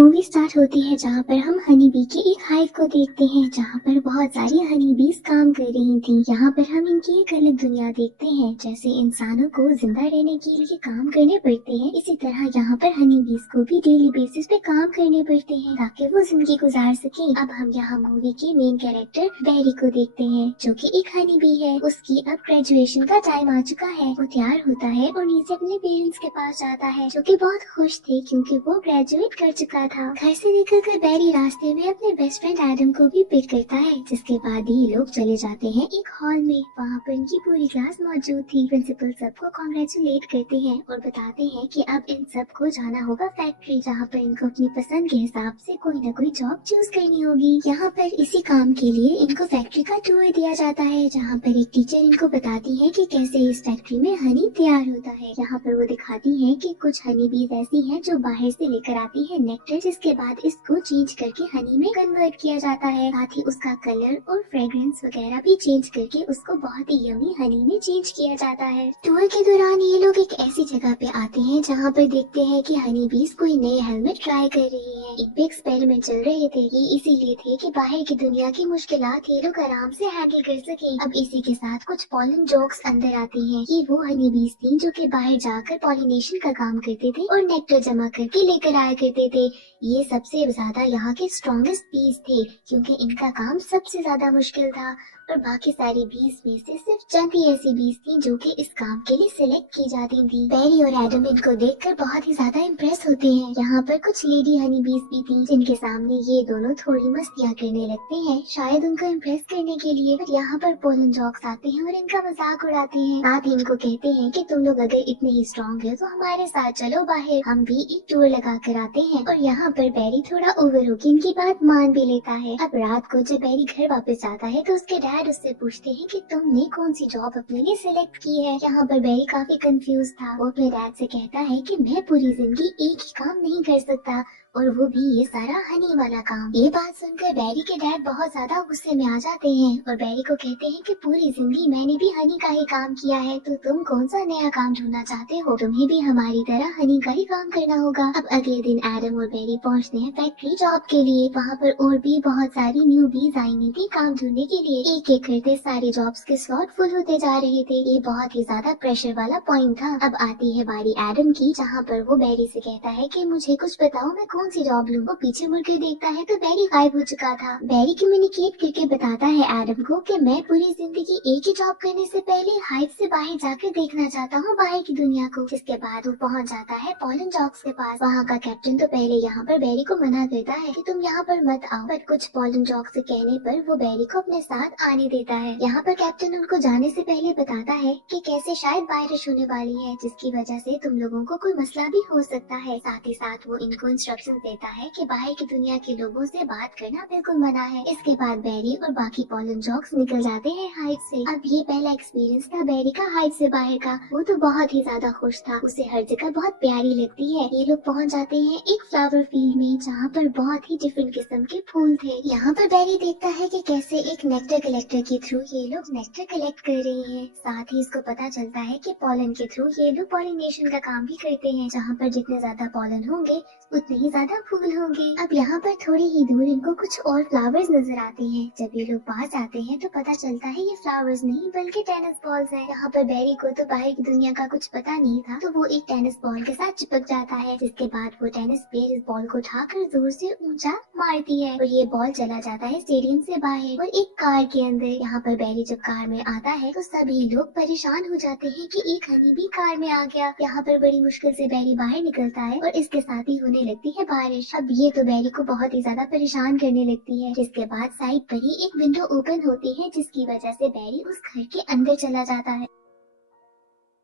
Movie start होती है जहाँ पर हम हनी बी के एक हाइव को देखते हैं जहाँ पर बहुत सारी हनी बीज काम कर रही थी। यहाँ पर हम इनकी एक अलग दुनिया देखते हैं। जैसे इंसानों को जिंदा रहने के लिए काम करने पड़ते हैं, इसी तरह यहाँ पर हनी बीज को भी डेली बेसिस पे काम करने पड़ते हैं ताकि वो जिंदगी गुजार सके। अब हम यहाँ मूवी के मेन कैरेक्टर बैरी को देखते हैं जो कि एक हनी बी है। उसकी अब ग्रेजुएशन का टाइम आ चुका है। वो तैयार होता है और नीचे अपने पेरेंट्स के पास जाता है जो कि बहुत खुश थे क्योंकि वो ग्रेजुएट कर चुका था। घर से निकलकर बैरी रास्ते में अपने बेस्ट फ्रेंड एडम को भी पिक करता है। जिसके बाद ये लोग चले जाते हैं एक हॉल में। वहाँ पर इनकी पूरी क्लास मौजूद थी। प्रिंसिपल सबको कॉन्ग्रेचुलेट करते हैं और बताते हैं कि अब इन सबको जाना होगा फैक्ट्री जहाँ पर इनको अपनी पसंद के हिसाब से कोई न कोई जॉब चूज करनी होगी। यहाँ पर इसी काम के लिए इनको फैक्ट्री का टूर दिया जाता है जहाँ पर एक टीचर इनको बताती है कि कैसे इस फैक्ट्री में हनी तैयार होता है। यहाँ पर वो दिखाती है कि कुछ हनी बीज ऐसी हैं जो बाहर से लेकर आती है नेक्टर, जिसके बाद इसको चेंज करके हनी में कन्वर्ट किया जाता है। साथ ही उसका कलर और फ्रेग्रेंस वगैरह भी चेंज करके उसको बहुत ही यमी हनी में चेंज किया जाता है। टूर के दौरान ये लोग एक ऐसी जगह पे आते हैं जहाँ पर देखते हैं कि हनी बीज कोई नए हेलमेट ट्राई कर रही है। इन पे एक्सपेरिमेंट चल रहे थे। ये इसीलिए थे कि बाहर की दुनिया की मुश्किलात ये लोग आराम से हैंडल कर सके। अब इसी के साथ कुछ पॉलन जोक्स अंदर आती हैं। ये वो हनी बीज थी जो कि बाहर जाकर पॉलिनेशन का काम करते थे और नेक्टर जमा करके लेकर आया करते थे। ये सबसे ज्यादा यहाँ के स्ट्रॉन्गेस्ट बीज थे क्योंकि इनका काम सबसे ज्यादा मुश्किल था और बाकी सारी बीज में से सिर्फ चंद ही ऐसी बीज थी जो कि इस काम के लिए सिलेक्ट की जाती थी। बैरी और एडम इनको देखकर बहुत ही ज्यादा इम्प्रेस होते हैं। यहाँ पर कुछ लेडी हनी बीज भी थी जिनके सामने ये दोनों थोड़ी मस्तियाँ करने लगते हैं, शायद उनको इम्प्रेस करने के लिए। पर यहाँ पर पोलन जॉक्स आते हैं और इनका मजाक उड़ाते हैं। साथ ही इनको कहते हैं कि तुम लोग अगर इतने ही स्ट्रॉन्ग है तो हमारे साथ चलो बाहर, हम भी एक टूर लगा कर आते हैं। और यहाँ पर बैरी थोड़ा ओवर होकर इनकी बात मान भी लेता है। अब रात को जब बैरी घर वापस जाता है तो उसके डैड उससे पूछते हैं कि तुमने कौन सी जॉब अपने लिए सिलेक्ट की है। यहाँ पर बैरी काफी कंफ्यूज था। वो अपने डैड से कहता है कि मैं पूरी जिंदगी एक ही काम नहीं कर सकता और वो भी ये सारा हनी वाला काम। ये बात सुनकर बैरी के डैड बहुत ज्यादा गुस्से में आ जाते हैं और बैरी को कहते हैं कि पूरी जिंदगी मैंने भी हनी का ही काम किया है तो तुम कौन सा नया काम ढूंढना चाहते हो, तुम्हें भी हमारी तरह हनी का ही काम करना होगा। अब अगले दिन एडम और बैरी पहुंचते हैं फैक्ट्री जॉब के लिए। वहाँ पर और भी बहुत सारी न्यू बीज आई हुई थी काम ढूंढने के लिए। एक एक करते सारे जॉब्स के स्लॉट फुल होते जा रहे थे। ये बहुत ही ज्यादा प्रेशर वाला पॉइंट था। अब आती है बारी एडम की जहाँ पर वो बैरी से कहता है कि मुझे कुछ बताओ मैं कौन सी जॉब लूं। वो पीछे मुड़कर देखता है तो बैरी गायब हो चुका था। बैरी कम्युनिकेट करके बताता है एडम को कि मैं पूरी जिंदगी एक ही जॉब करने से पहले हाइव से बाहर जाकर देखना चाहता हूँ बाहर की दुनिया को। जिसके बाद वो पहुँच जाता है पॉलन जॉक्स के पास। वहाँ का कैप्टन तो पहले यहाँ पर बैरी को मना करता है कि तुम यहाँ पर मत आओ, पर कुछ पॉलन जॉक्स से कहने पर वो बैरी को अपने साथ आने देता है। यहाँ पर कैप्टन उनको जाने से पहले बताता है कि कैसे शायद बारिश होने वाली है जिसकी वजह से तुम लोगों को कोई मसला भी हो सकता है। साथ ही साथ वो इनको इंस्ट्रक्शन देता है कि बाहर की दुनिया के लोगों से बात करना बिल्कुल मना है। इसके बाद बैरी और बाकी पॉलन जॉक्स निकल जाते हैं हाइव से। अब ये पहला एक्सपीरियंस था बैरी का हाइव से बाहर का। वो तो बहुत ही ज्यादा खुश था, उसे हर जगह बहुत प्यारी लगती है। ये लोग पहुंच जाते हैं एक फ्लावर फील्ड में जहाँ पर बहुत ही डिफरेंट किस्म के फूल थे। यहाँ पर बैरी देखता है कि कैसे एक नेक्टर कलेक्टर के थ्रू ये लोग नेक्टर कलेक्ट कर रहे हैं। साथ ही इसको पता चलता है कि पॉलन के थ्रू ये लोग पॉलिनेशन का काम भी करते हैं जहाँ पर जितने ज्यादा पॉलन होंगे उतने ही ज्यादा फूल होंगे। अब यहाँ पर थोड़ी ही दूर इनको कुछ और फ्लावर्स नजर आते हैं। जब ये लोग पास आते हैं तो पता चलता है ये फ्लावर्स नहीं बल्कि टेनिस बॉल्स हैं। यहाँ पर बैरी को तो बाहर की दुनिया का कुछ पता नहीं था तो वो एक टेनिस बॉल के साथ चिपक जाता है। जिसके बाद वो टेनिस प्लेयर इस बॉल को उठाकर जोर से ऊंचा मारती है और ये बॉल चला जाता है स्टेडियम से बाहर और एक कार के अंदर। यहाँ पर बैरी जब कार में आता है तो सभी लोग परेशान हो जाते हैं कि एक हनी भी कार में आ गया। यहाँ पर बड़ी मुश्किल से बैरी बाहर निकलता है और इसके साथ ही होने लगती है बारिश। अब ये तो बैरी को बहुत ही ज्यादा परेशान करने लगती है। जिसके बाद साइड पर ही एक विंडो ओपन होती है जिसकी वजह से बैरी उस घर के अंदर चला जाता है।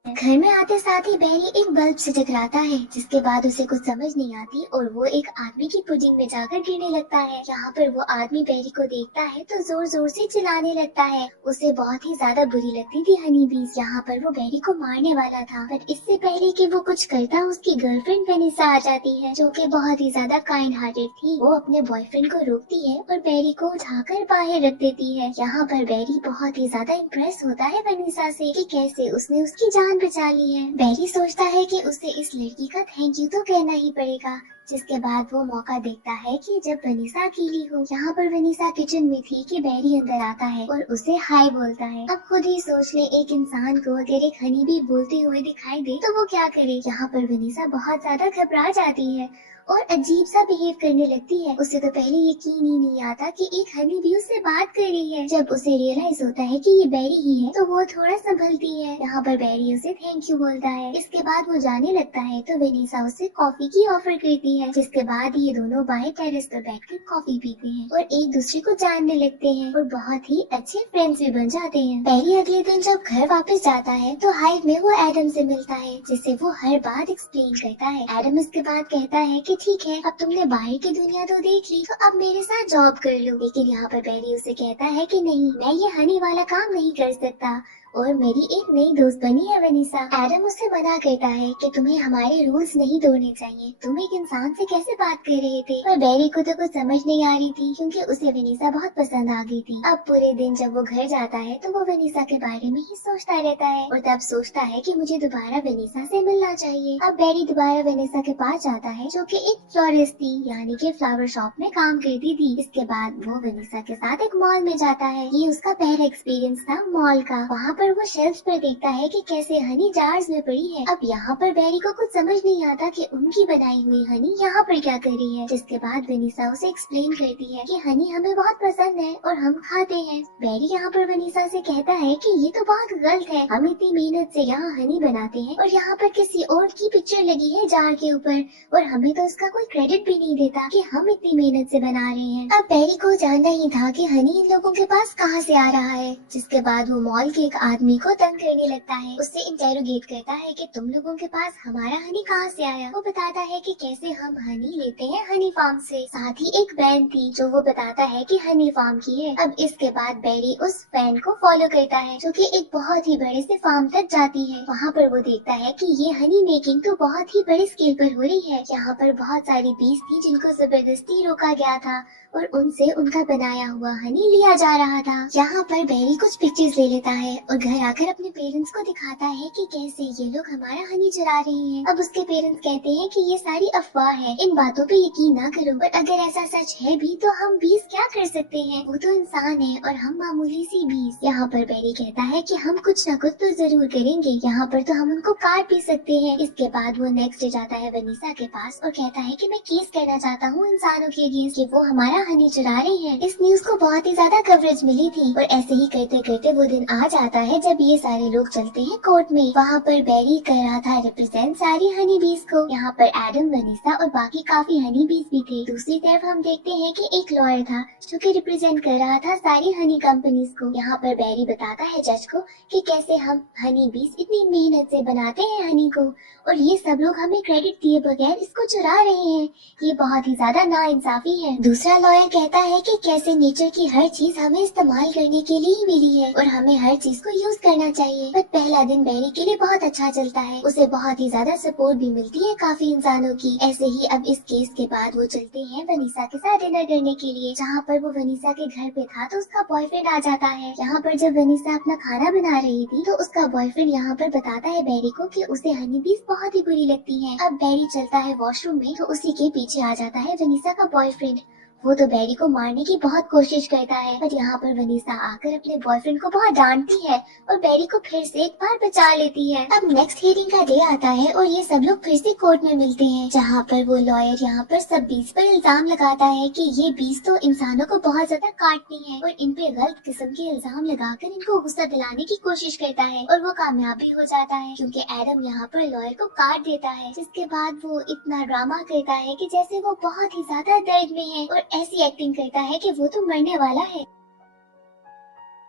घर में आते साथ ही बैरी एक बल्ब से टकराता है जिसके बाद उसे कुछ समझ नहीं आती और वो एक आदमी की पुडिंग में जाकर गिरने लगता है। यहाँ पर वो आदमी बैरी को देखता है तो जोर जोर से चिल्लाने लगता है। उसे बहुत ही ज्यादा बुरी लगती थी हनी बीज। यहाँ पर वो बैरी को मारने वाला था पर इससे पहले कि वो कुछ करता उसकी गर्लफ्रेंड वेनिसा आ जाती है जो कि बहुत ही ज्यादा काइंड हार्टेड थी। वो अपने बॉयफ्रेंड को रोकती है और बैरी को उठाकर बाहर रख देती है। यहाँ पर बैरी बहुत ही ज्यादा इम्प्रेस होता है वेनिसा से कि कैसे उसने उसकी जान बचा ली है। बैरी सोचता है कि उसे इस लड़की का थैंक यू तो कहना ही पड़ेगा। जिसके बाद वो मौका देखता है कि जब वनीसा अकेली हो। यहाँ पर वनीसा किचन में थी कि बैरी अंदर आता है और उसे हाय बोलता है। अब खुद ही सोच ले, एक इंसान को अगर एक हनी भी बोलते हुए दिखाई दे तो वो क्या करे। यहाँ पर वनीसा बहुत ज्यादा घबरा जाती है और अजीब सा बिहेव करने लगती है। उसे तो पहले यकीन ही नहीं आता कि एक हनी भी उससे बात कर रही है। जब उसे रियलाइज होता है कि ये बैरी ही है तो वो थोड़ा संभलती है। यहाँ पर बैरी उसे थैंक यू बोलता है। इसके बाद वो जाने लगता है तो वनीसा उसे कॉफी की ऑफर करती है, जिसके बाद ये दोनों बाहर टेरेस पर बैठकर कॉफी पीते हैं और एक दूसरे को जानने लगते हैं और बहुत ही अच्छे फ्रेंड्स भी बन जाते हैं। बैरी अगले दिन जब घर वापस जाता है तो हाइव में वो एडम से मिलता है, जिसे वो हर बात एक्सप्लेन करता है। एडम इसके बाद कहता है कि ठीक है, अब तुमने बाहर की दुनिया तो देख ली, तो अब मेरे साथ जॉब कर लो। लेकिन यहाँ पर बैरी उसे कहता है कि नहीं, मैं ये हनी वाला काम नहीं कर सकता और मेरी एक नई दोस्त बनी है वनीसा। एडम उसे मना करता है कि तुम्हें हमारे रूल्स नहीं तोड़ने चाहिए, तुम एक इंसान से कैसे बात कर रहे थे। पर बैरी को तो कुछ समझ नहीं आ रही थी क्योंकि उसे वनीसा बहुत पसंद आ गई थी। अब पूरे दिन जब वो घर जाता है तो वो वनीसा के बारे में ही सोचता रहता है और तब सोचता है कि मुझे दोबारा वनीसा से मिलना चाहिए। अब बैरी दोबारा वनीसा के पास जाता है जो कि एक फ्लोरिस्ट थी, यानी कि फ्लावर शॉप में काम करती थी। इसके बाद वो वनीसा के साथ एक मॉल में जाता है। ये उसका पहला एक्सपीरियंस था मॉल का। वहाँ पर वो शेल्फ पर देखता है कि कैसे हनी जार्स में पड़ी है। अब यहाँ पर बैरी को कुछ समझ नहीं आता कि उनकी बनाई हुई हनी यहाँ पर क्या कर रही है। जिसके बाद वनीसा उसे एक्सप्लेन करती है कि हनी हमें बहुत पसंद है और हम खाते हैं। बैरी यहाँ पर वनीसा से कहता है कि ये तो बहुत गलत है, हम इतनी मेहनत से यहाँ हनी बनाते हैं और यहाँ पर किसी और की पिक्चर लगी है जार के ऊपर और हमें तो इसका कोई क्रेडिट भी नहीं देता कि हम इतनी मेहनत से बना रहे हैं। अब बैरी को जानना ही था कि हनी इन लोगों के पास कहाँ से आ रहा है। जिसके बाद वो मॉल के एक आदमी को तंग करने लगता है, उससे इंटेरोगेट करता है कि तुम लोगों के पास हमारा हनी कहाँ से आया। वो बताता है कि कैसे हम हनी लेते हैं हनी फार्म से। साथ ही एक वैन थी जो वो बताता है कि हनी फार्म की है। अब इसके बाद बैरी उस वैन को फॉलो करता है जो कि एक बहुत ही बड़े से फार्म तक जाती है। वहाँ पर वो देखता है कि ये हनी मेकिंग तो बहुत ही बड़े स्केल पर हो रही है। यहाँ पर बहुत सारी बीज थी जिनको जबरदस्ती रोका गया था और उनसे उनका बनाया हुआ हनी लिया जा रहा था। यहाँ पर बैरी कुछ पिक्चर्स ले लेता है और घर आकर अपने पेरेंट्स को दिखाता है कि कैसे ये लोग हमारा हनी चुरा रहे हैं। अब उसके पेरेंट्स कहते हैं कि ये सारी अफवाह है, इन बातों पे यकीन ना करो, पर अगर ऐसा सच है भी तो हम बीज क्या कर सकते हैं, वो तो इंसान है और हम मामूली सी बीज। यहाँ पर बैरी कहता है कि हम कुछ न कुछ तो जरूर करेंगे, यहाँ पर तो हम उनको काट भी सकते हैं। इसके बाद वो नेक्स्ट डे जाता है वनीसा के पास और कहता है कि मैं केस करना चाहता हूँ इंसानों के अगेंस्ट कि वो हमारा हनी चुरा रहे हैं। इस न्यूज को बहुत ही ज्यादा कवरेज मिली थी और ऐसे ही करते करते वो दिन आ जाता है जब ये सारे लोग चलते हैं कोर्ट में। वहाँ पर बैरी कर रहा था रिप्रेजेंट सारी हनी बीज को। यहाँ पर एडम, वनीसा और बाकी काफी हनी बीज भी थे। दूसरी तरफ हम देखते हैं कि एक लॉयर था जो कि रिप्रेजेंट कर रहा था सारी हनी कंपनीज को। यहाँ पर बैरी बताता है जज को कि कैसे हम हनी बीज इतनी मेहनत से बनाते हैं हनी को और ये सब लोग हमें क्रेडिट दिए बगैर इसको चुरा रहे हैं, ये बहुत ही ज्यादा नाइंसाफी है। दूसरा लॉयर कहता है कि कैसे नेचर की हर चीज हमें इस्तेमाल करने के लिए ही मिली है और हमें हर चीज को यूज करना चाहिए। पर पहला दिन बैरी के लिए बहुत अच्छा चलता है, उसे बहुत ही ज्यादा सपोर्ट भी मिलती है काफी इंसानों की। ऐसे ही अब इस केस के बाद वो चलते हैं वनीसा के साथ डिनर करने के लिए। जहाँ पर वो वनीसा के घर पे था तो उसका बॉयफ्रेंड आ जाता है। यहाँ पर जब वनीसा अपना खाना बना रही थी तो उसका बॉयफ्रेंड यहाँ पर बताता है बैरी को कि उसे हनी बीज बहुत ही बुरी लगती है। अब बैरी चलता है वॉशरूम में तो उसी के पीछे आ जाता है वनीसा का बॉयफ्रेंड। वो तो बैरी को मारने की बहुत कोशिश करता है, पर यहाँ पर वनीसा आकर अपने बॉयफ्रेंड को बहुत डांटती है और बैरी को फिर से एक बार बचा लेती है। अब नेक्स्ट हियरिंग का डे आता है और ये सब लोग फिर से कोर्ट में मिलते हैं, जहाँ पर वो लॉयर यहाँ पर सब बीज पर इल्जाम लगाता है कि ये बीज तो इंसानों को बहुत ज्यादा काटती है और इन पे गलत किस्म के इल्जाम लगाकर इनको गुस्सा दिलाने की कोशिश करता है और वो कामयाब भी हो जाता है क्योंकि एडम यहाँ पर लॉयर को काट देता है। जिसके बाद वो इतना ड्रामा करता है कि जैसे वो बहुत ही ज्यादा दर्द में है और ऐसी एक्टिंग करता है कि वो तो मरने वाला है।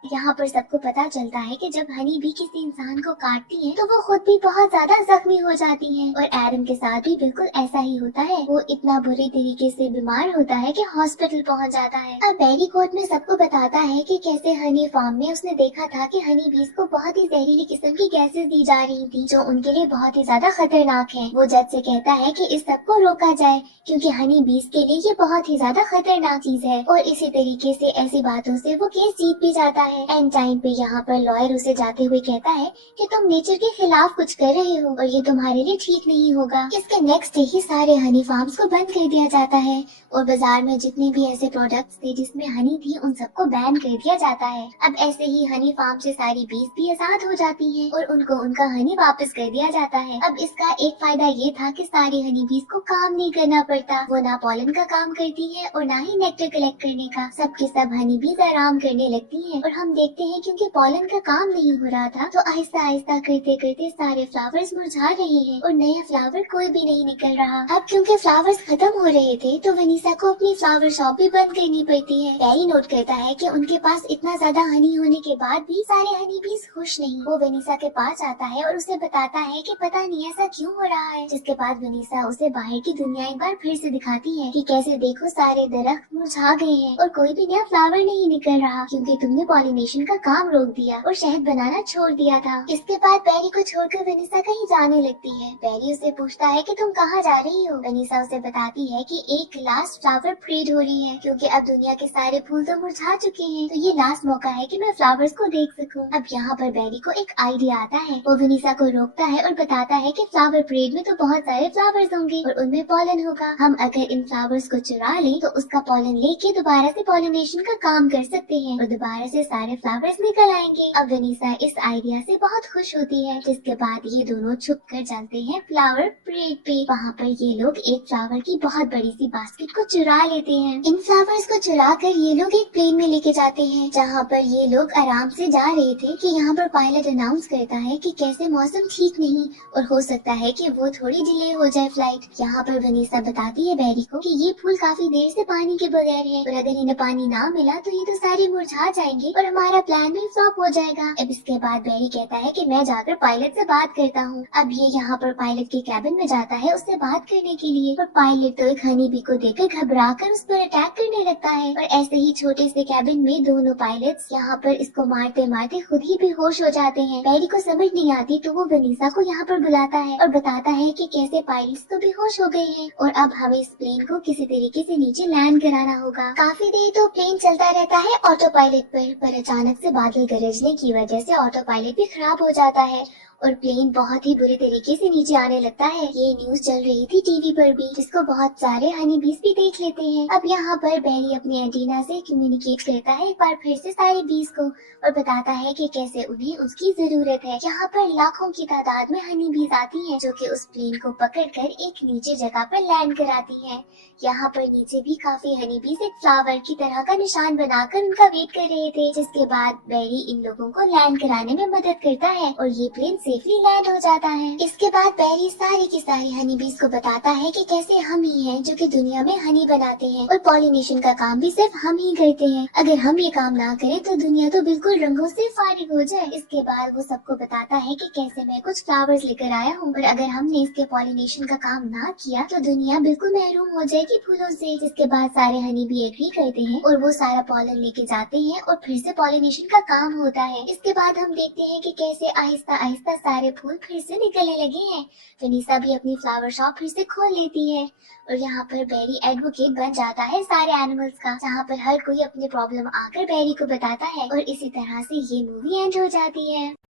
यहाँ पर सबको पता चलता है कि जब हनी भी किसी इंसान को काटती है तो वो खुद भी बहुत ज्यादा जख्मी हो जाती है और एडम के साथ भी बिल्कुल ऐसा ही होता है। वो इतना बुरी तरीके से बीमार होता है कि हॉस्पिटल पहुँच जाता है। अब बैरी कोर्ट में सबको बताता है कि कैसे हनी फार्म में उसने देखा था कि हनी बीज को बहुत ही जहरीली किस्म की गैसेस दी जा रही थी जो उनके लिए बहुत ही ज्यादा खतरनाक है। वो जज से कहता है कि इस सब को रोका जाए क्योंकि हनी बीज के लिए ये बहुत ही ज्यादा खतरनाक चीज है और इसी तरीके से ऐसी बातों से वो केस जीत भी जाता है। एंड टाइम पे यहाँ पर लॉयर उसे जाते हुए कहता है कि तुम नेचर के खिलाफ कुछ कर रहे हो और ये तुम्हारे लिए ठीक नहीं होगा। इसके नेक्स्ट डे ही सारे हनी फार्म्स को बंद कर दिया जाता है और बाजार में जितने भी ऐसे प्रोडक्ट्स थे जिसमें हनी थी उन सबको बैन कर दिया जाता है। अब ऐसे ही हनी फार्म से सारी बीज भी आजाद हो जाती हैं और उनको उनका हनी वापस कर दिया जाता है। अब इसका एक फायदा ये था कि सारी हनी बीज को काम नहीं करना पड़ता, वो ना पॉलन का काम करती है और ना ही नेक्टर कलेक्ट करने का। सबके सब हनी बीज आराम करने लगती हैं और हम देखते हैं क्योंकि पॉलन का काम नहीं हो रहा था तो आहिस्ता आहिस्ता करते करते सारे फ्लावर्स मुरझा रहे हैं और नया फ्लावर कोई भी नहीं निकल रहा। अब क्योंकि फ्लावर्स खत्म हो रहे थे तो वनीसा को अपनी फ्लावर शॉप भी बंद करनी पड़ती है। पैरी नोट करता है कि उनके पास इतना ज्यादा हनी होने के बाद भी सारे हनी बीज खुश नहीं। वो वनीसा के पास आता है और उसे बताता है कि पता नहीं ऐसा क्यों हो रहा है, जिसके बाद वनीसा उसे बाहर की दुनिया एक बार फिर से दिखाती है कि कैसे देखो सारे दरख्त मुरझा गए हैं और कोई भी नया फ्लावर नहीं निकल रहा क्योंकि तुमने पॉलिनेशन का काम रोक दिया और शहद बनाना छोड़ दिया था। इसके बाद पैरी को छोड़कर वनीसा कहीं जाने लगती है। पैरी उसे पूछता है कि तुम कहाँ जा रही हो। वनीसा उसे बताती है कि एक लास्ट फ्लावर प्रेड हो रही है क्योंकि अब दुनिया के सारे फूल तो मुरझा चुके हैं तो ये लास्ट मौका है कि मैं फ्लावर्स को देख सकूं। अब यहाँ पर बैरी को एक आइडिया आता है। वो वनीसा को रोकता है और बताता है कि फ्लावर परेड में तो बहुत सारे फ्लावर्स होंगे और उनमें पॉलन होगा। हम अगर इन फ्लावर्स को चुरा लें तो उसका पॉलन लेके दोबारा से पॉलिनेशन का काम कर सकते हैं और दोबारा से सारे फ्लावर्स निकल आएंगे। अब वनीसा इस आइडिया से बहुत खुश होती है, जिसके बाद ये दोनों छुप कर चलते हैं फ्लावर परेड पे। वहाँ पर ये लोग एक फ्लावर की बहुत बड़ी सी बास्केट को चुरा लेते हैं। इन फ्लावर्स को चुरा कर ये लोग एक प्लेन में लेके जाते हैं जहाँ पर ये लोग आराम से जा रहे थे कि यहाँ पर पायलट अनाउंस करता है कि कैसे मौसम ठीक नहीं और हो सकता है कि वो थोड़ी डिले हो जाए फ्लाइट। यहाँ पर वनीसा बताती है बैरी को कि ये फूल काफी देर से पानी के बगैर है और अगर इन्हें पानी ना मिला तो ये तो सारे मुरझा जाएंगे और हमारा प्लान भी फ्लॉप हो जाएगा। अब इसके बाद बैरी कहता है कि मैं जाकर पायलट से बात करता हूँ। अब ये यहाँ पर पायलट के कैबिन में जाता है उससे बात करने के लिए और पायलट तो एक हनी बी को देखकर घबरा कर उस पर अटैक करने लगता है और ऐसे ही छोटे से कैबिन में दोनों पायलट्स यहाँ पर इसको मारते मारते खुद ही बेहोश हो जाते हैं। बैरी को समझ नहीं आती तो वो वनीसा को यहाँ पर बुलाता है और बताता है कि कैसे पायलट्स तो बेहोश हो गए हैं और अब हमें इस प्लेन को किसी तरीके से नीचे लैंड कराना होगा। काफी देर तो प्लेन चलता रहता है ऑटो पायलट पर अचानक से बादल गरजने की वजह से ऑटो पायलट भी खराब हो जाता है और प्लेन बहुत ही बुरे तरीके से नीचे आने लगता है। ये न्यूज चल रही थी टीवी पर भी, जिसको बहुत सारे हनी बीज भी देख लेते हैं। अब यहाँ पर बैरी अपनी एंटीना से कम्युनिकेट करता है एक बार फिर से सारे बीज को और बताता है कि कैसे उन्हें उसकी जरूरत है। यहाँ पर लाखों की तादाद में हनी बीज आती हैं जो कि उस प्लेन को पकड़कर एक नीचे जगह पर लैंड कराती हैं। यहाँ पर नीचे भी काफी हनी बीज एक फ्लावर की तरह का निशान बनाकर उनका वेट कर रहे थे, जिसके बाद बैरी इन लोगों को लैंड कराने में मदद करता है और ये प्लेन सेफली लैंड हो जाता है। इसके बाद बैरी सारी की सारी हनी बीज को बताता है कि कैसे हम ही हैं जो कि दुनिया में हनी बनाते हैं और पॉलिनेशन का काम भी सिर्फ हम ही करते हैं। अगर हम ये काम ना करें तो दुनिया तो बिल्कुल रंगों से फारिग हो जाए। इसके बाद वो सबको बताता है कि कैसे मैं कुछ फ्लावर्स लेकर आया हूँ और अगर हमने इसके पॉलिनेशन का काम ना किया तो दुनिया बिल्कुल महरूम हो जाएगी फूलों से। जिसके बाद सारे हनी भी एग्री करते हैं और वो सारा पॉलन लेके जाते हैं और फिर से पॉलिनेशन का काम होता है। इसके बाद हम देखते हैं कि कैसे आहिस्ता आहिस्ता सारे फूल फिर से निकलने लगे हैं। वनीसा भी अपनी फ्लावर शॉप फिर से खोल लेती है और यहाँ पर बैरी एडवोकेट बन जाता है सारे एनिमल्स का, जहाँ पर हर कोई अपनी प्रॉब्लम आकर बैरी को बताता है और इसी तरह से ये मूवी एंड हो जाती है।